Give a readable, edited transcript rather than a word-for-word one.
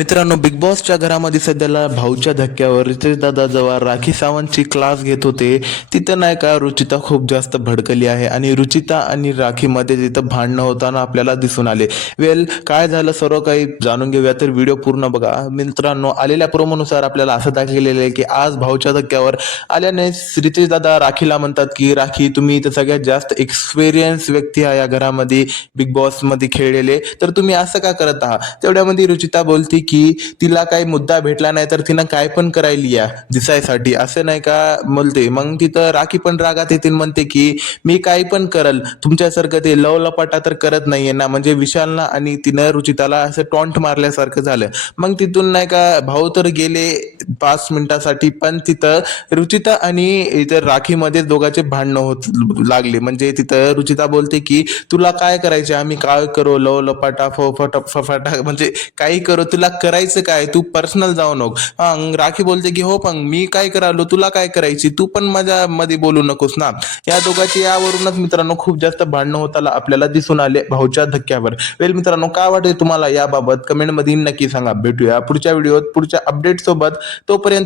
मित्रांनो, बिग बॉसच्या घरामध्ये सध्याला भाऊच्या धक्क्यावर रितेश दादा जेव्हा राखी सावंतची क्लास घेत होते, तिथं नाही का रुचिता खूप जास्त भडकली आहे आणि रुचिता आणि राखीमध्ये तिथं भांडणं होताना आपल्याला दिसून आले. काय झालं सर्व काही जाणून घेऊया, तर व्हिडिओ पूर्ण बघा. मित्रांनो, आलेल्या प्रोमोनुसार आपल्याला असं दाखवलेलं आहे की आज भाऊच्या धक्क्यावर आल्याने रितेश दादा राखीला म्हणतात की राखी, तुम्ही इथं सगळ्यात जास्त एक्सपिरियन्स व्यक्ती आहे या घरामध्ये, बिग बॉस मध्ये खेळलेले, तर तुम्ही असं का करत आहात. तेवढ्यामध्ये रुचिता बोलती की तिला काही मुद्दा भेटला नाही तर तिनं काय पण करायली या दिसायसाठी, असं नाही का बोलते. मग तिथं राखी पण रागात येते, म्हणते की मी काही पण करल, तुमच्यासारखं ते लवलपाटा तर करत नाहीये ना, म्हणजे विशालना आणि तिनं रुचिताला असं टॉन्ट मारल्यासारखं झालं. मग तिथून नाही का भाऊ तर गेले 5 मिनिटासाठी, पण तिथं रुचिता आणि इतर राखीमध्ये दोघांचे भांडणं होत लागले. म्हणजे तिथं रुचिता बोलते की तुला काय करायचे, आम्ही काय करू, लवलपाटा फफाटा म्हणजे काही करू, तुला करायचं काय, तू पर्सनल जाऊ नको. राखी बोलते की हो, पण मी काय करालो, तुला काय करायची, तू पण माझ्या मध्ये बोलू नकोस ना. या दोघांची यावरूनच मित्रांनो खूप जास्त भांडणं होताना आपल्याला दिसून आले भाऊच्या धक्क्यावर. मित्रांनो, काय वाटते तुम्हाला याबाबत, कमेंट मध्ये नक्की सांगा. भेटूया पुढच्या व्हिडिओत पुढच्या अपडेट सोबत. तोपर्यंत